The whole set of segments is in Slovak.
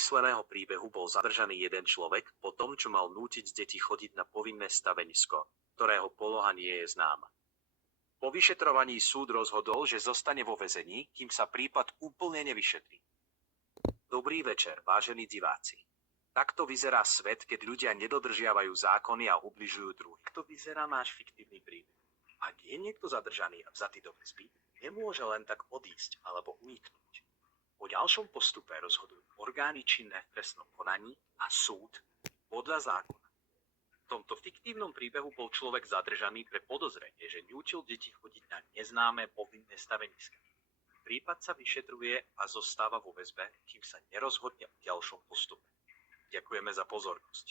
vymysleného príbehu bol zadržaný jeden človek po tom, čo mal nútiť deti chodiť na povinné stavenisko, ktorého poloha nie je známa. Po vyšetrovaní súd rozhodol, že zostane vo väzení, kým sa prípad úplne nevyšetrí. Dobrý večer, vážení diváci. Takto vyzerá svet, keď ľudia nedodržiavajú zákony a ubližujú druhým. Takto vyzerá náš fiktívny príbeh. Ak je niekto zadržaný a vzatý do väzby, nemôže len tak odísť alebo uniknúť. O ďalšom postupe rozhodujú orgány činné v trestnom konaní a súd podľa zákona. V tomto fiktívnom príbehu bol človek zadržaný pre podozrenie, že nútil deti chodiť na neznáme povinné staveniska. Prípad sa vyšetruje a zostáva vo väzbe, kým sa nerozhodne o ďalšom postupe. Ďakujeme za pozornosť.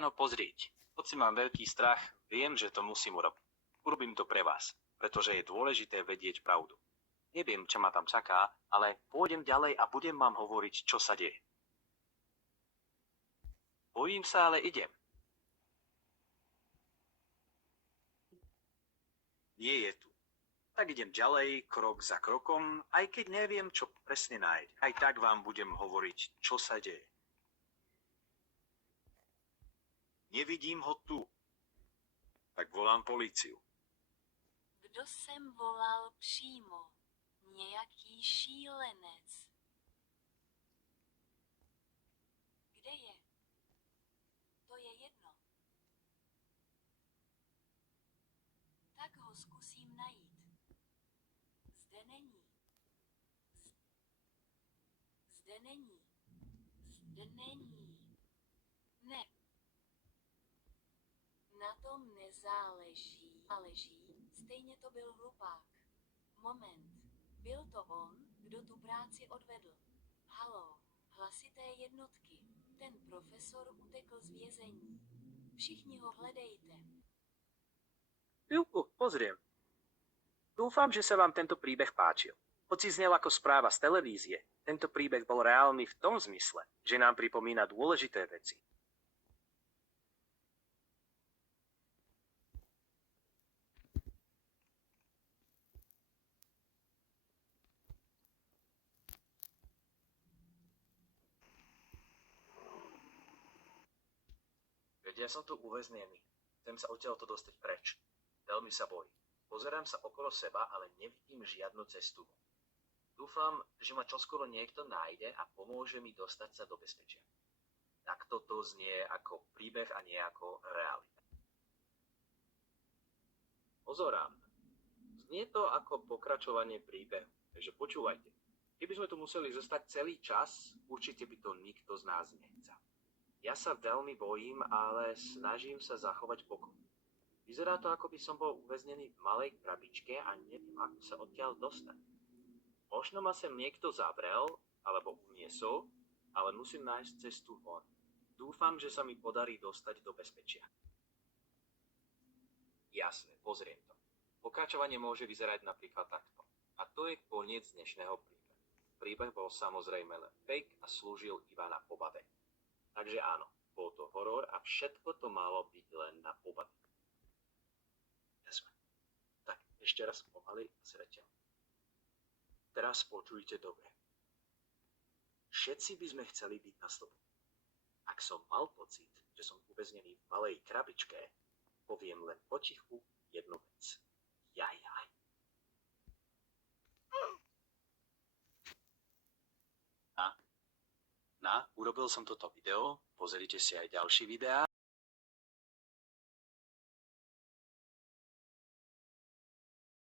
No pozrieť, hoci mám veľký strach, viem, že to musím urobiť. Urobím to pre vás, pretože je dôležité vedieť pravdu. Neviem, čo ma tam čaká, ale pôjdem ďalej a budem vám hovoriť, čo sa deje. Bojím sa, ale idem. Nie je tu. Tak idem ďalej, krok za krokom, aj keď neviem, čo presne nájde. Aj tak vám budem hovoriť, čo sa deje. Nevidím ho tu. Tak volám políciu. Kdo sem volal přímo? Nějaký šílenec. Kde je? To je jedno. Tak ho zkusím najít. Zde není. Zde není. Zde není. Ne. Na tom nezáleží. Stejně to byl hlupák. Moment. Byl to on, kdo tu práci odvedl. Haló, hlasité jednotky. Ten profesor utekl z vězení. Všichni ho hledejte. Chvíľku, pozriem. Dúfam, že sa vám tento príbeh páčil. Hoci znel ako správa z televízie, tento príbeh bol reálny v tom zmysle, že nám pripomína dôležité veci. Ja som tu uväznený. Chcem sa odtiaľto dostať preč. Veľmi sa bojím. Pozerám sa okolo seba, ale nevidím žiadnu cestu. Dúfam, že ma čoskoro niekto nájde a pomôže mi dostať sa do bezpečia. Takto to znie ako príbeh a nie ako realita. Pozorám. Znie to ako pokračovanie príbehu, takže počúvajte. Keby sme tu museli zostať celý čas, určite by to nikto z nás nechcel. Ja sa veľmi bojím, ale snažím sa zachovať pokoj. Vyzerá to, ako by som bol uväznený v malej krabičke a neviem, ako sa odtiaľ dostať. Možno ma sem niekto zavrel, alebo uniesol, ale musím nájsť cestu von. Dúfam, že sa mi podarí dostať do bezpečia. Jasné, pozriem to. Pokračovanie môže vyzerať napríklad takto. A to je koniec dnešného príbehu. Príbeh bol samozrejme len fake a slúžil iba na pobavenie. Takže áno, bol to horor a všetko to malo byť len na pobavenie. Jasné. Tak, ešte raz pomaly a zreteľ. Teraz počujte dobre. Všetci by sme chceli byť na slobode. Ak som mal pocit, že som uväznený v malej krabičke, poviem len potichu jednu vec. Jajaj. Urobil som toto video, pozrite si aj ďalšie videá.